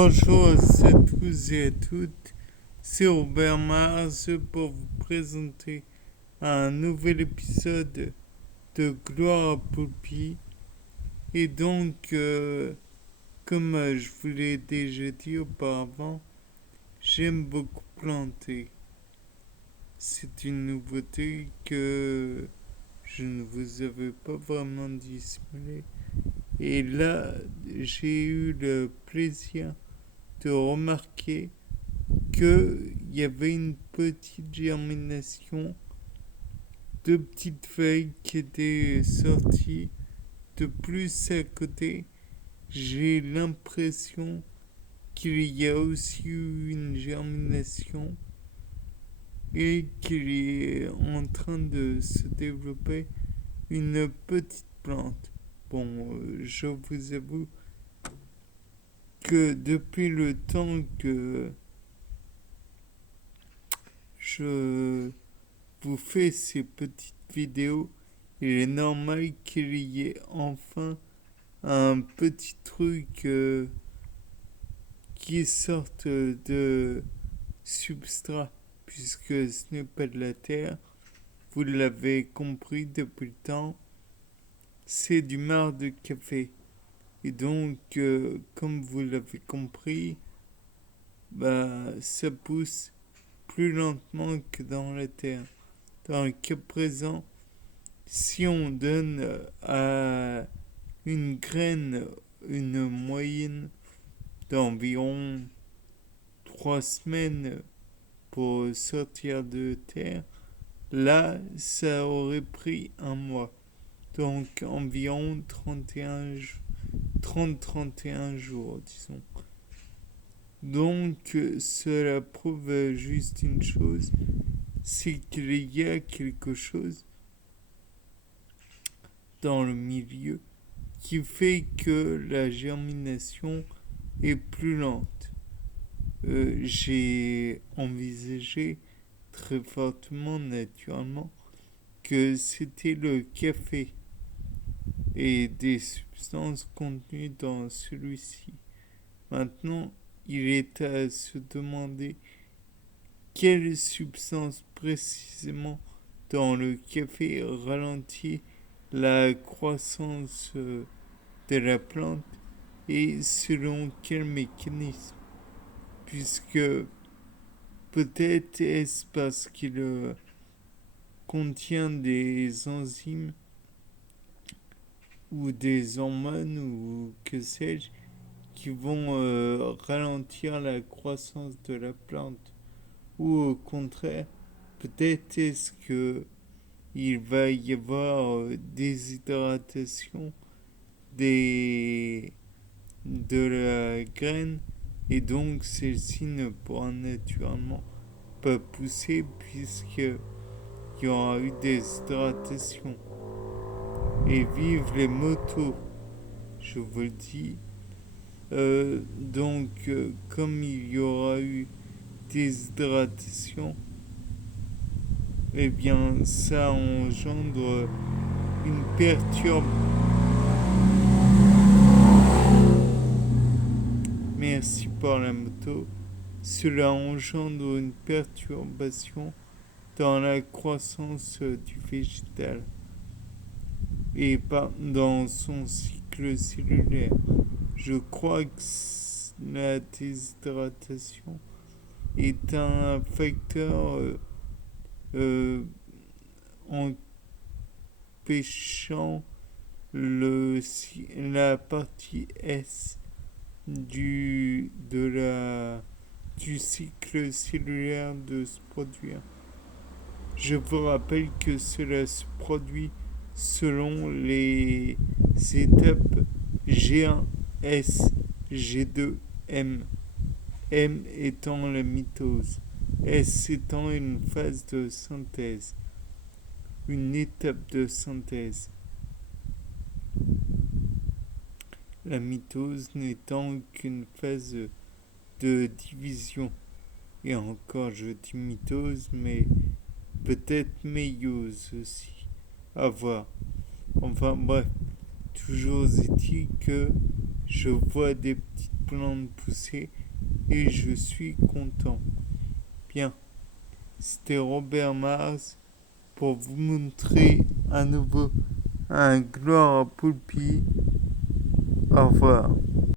Bonjour à tous et à toutes, c'est Robert Mars pour vous présenter un nouvel épisode de Gloire à Poulpi. Et donc, comme je vous l'ai déjà dit auparavant, j'aime beaucoup planter. C'est une nouveauté que je ne vous avais pas vraiment dissimulée. Et là, j'ai eu le plaisir de remarquer qu'il y avait une petite germination, deux petites feuilles qui étaient sorties. De plus, à côté, j'ai l'impression qu'il y a aussi eu une germination et qu'il est en train de se développer une petite plante. Bon, je vous avoue que depuis le temps que je vous fais ces petites vidéos, il est normal qu'il y ait enfin un petit truc qui sorte de substrat, puisque ce n'est pas de la terre. Vous l'avez compris depuis le temps, c'est du marc de café. Et donc, comme vous l'avez compris, ça pousse plus lentement que dans la terre. Dans le cas présent, si on donne à une graine une moyenne d'environ 3 semaines pour sortir de terre, là, ça aurait pris un mois. Donc environ 30-31 jours, disons. Donc cela prouve juste une chose, c'est qu'il y a quelque chose dans le milieu qui fait que la germination est plus lente. J'ai envisagé très fortement, naturellement, que c'était le café et des substances contenues dans celui-ci. Maintenant, il est à se demander quelle substance précisément dans le café ralentit la croissance de la plante et selon quel mécanisme. Puisque peut-être est-ce parce qu'il contient des enzymes ou des hormones ou que sais-je qui vont ralentir la croissance de la plante. Ou au contraire, peut-être est-ce que il va y avoir déshydratation des, de la graine et donc celle-ci ne pourra naturellement pas pousser puisqu'il y aura eu des hydratations. Et vive les motos, je vous le dis. Comme il y aura eu des hydratations, eh bien, ça engendre une perturbation. Merci pour la moto. Cela engendre une perturbation dans la croissance du végétal et pas dans son cycle cellulaire. Je crois que la déshydratation est un facteur empêchant la partie S du cycle cellulaire de se produire. Je vous rappelle que cela se produit selon les étapes G1, S, G2, M. M étant la mitose, S étant une phase de synthèse, une étape de synthèse. La mitose n'étant qu'une phase de division. Et encore, je dis mitose, mais peut-être méiose aussi. À voir. Enfin bref, toujours est-il que je vois des petites plein de poussées et je suis content. Bien, c'était Robert Mars pour vous montrer à nouveau un gloire à Poulpi. Au revoir.